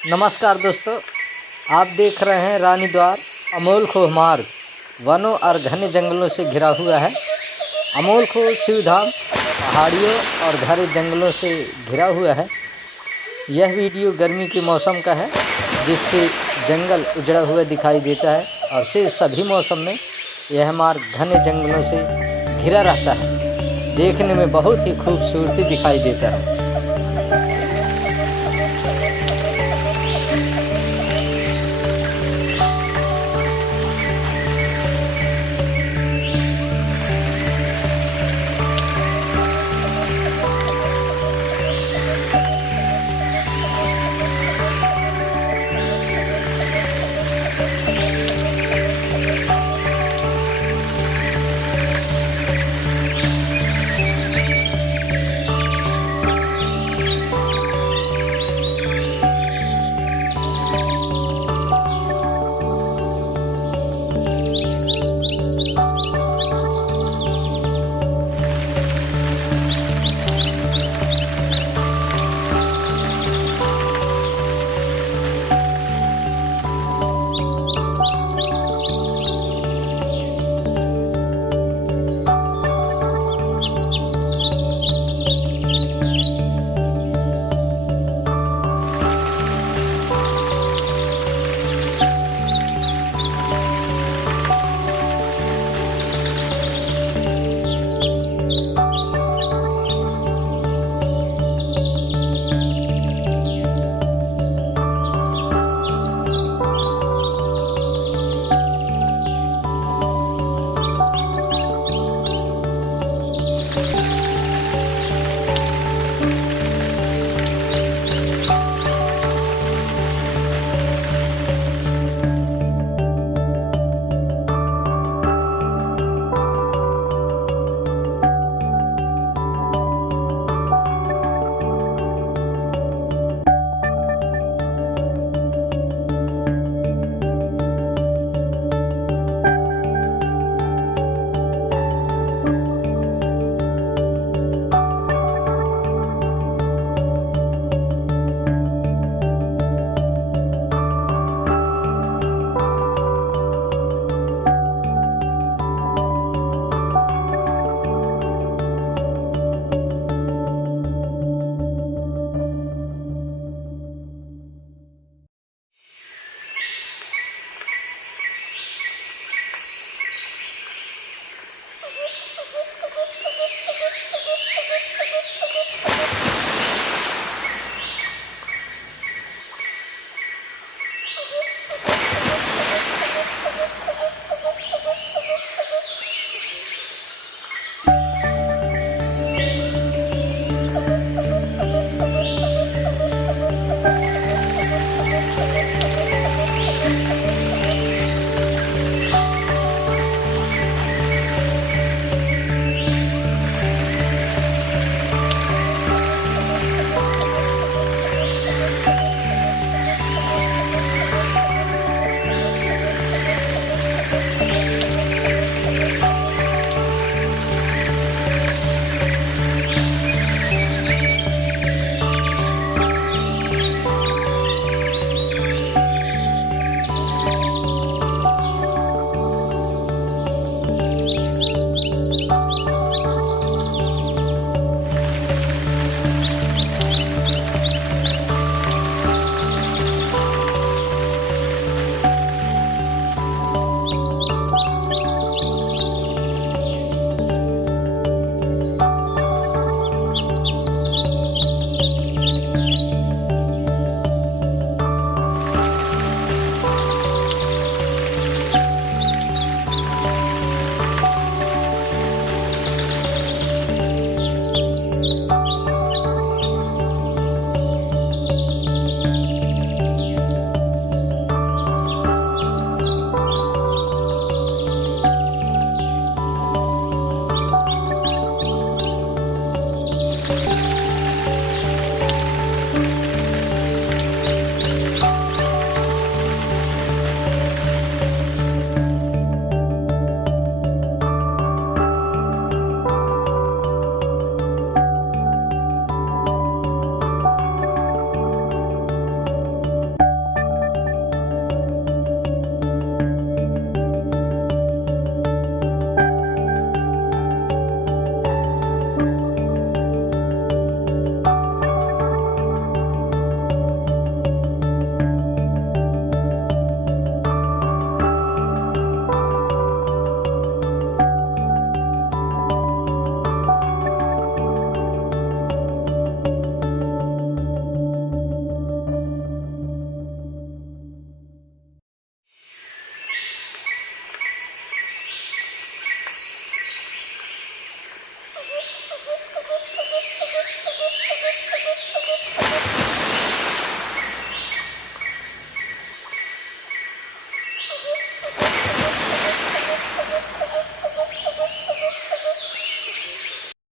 नमस्कार दोस्तों, आप देख रहे हैं रानी द्वार अमोल खोह मार्ग वनों और घने जंगलों से घिरा हुआ है। अमोल खोह शिवधाम पहाड़ियों और घने जंगलों से घिरा हुआ है। यह वीडियो गर्मी के मौसम का है, जिससे जंगल उजड़ा हुआ दिखाई देता है और शेष सभी मौसम में यह मार्ग घने जंगलों से घिरा रहता है। देखने में बहुत ही खूबसूरती दिखाई देता है।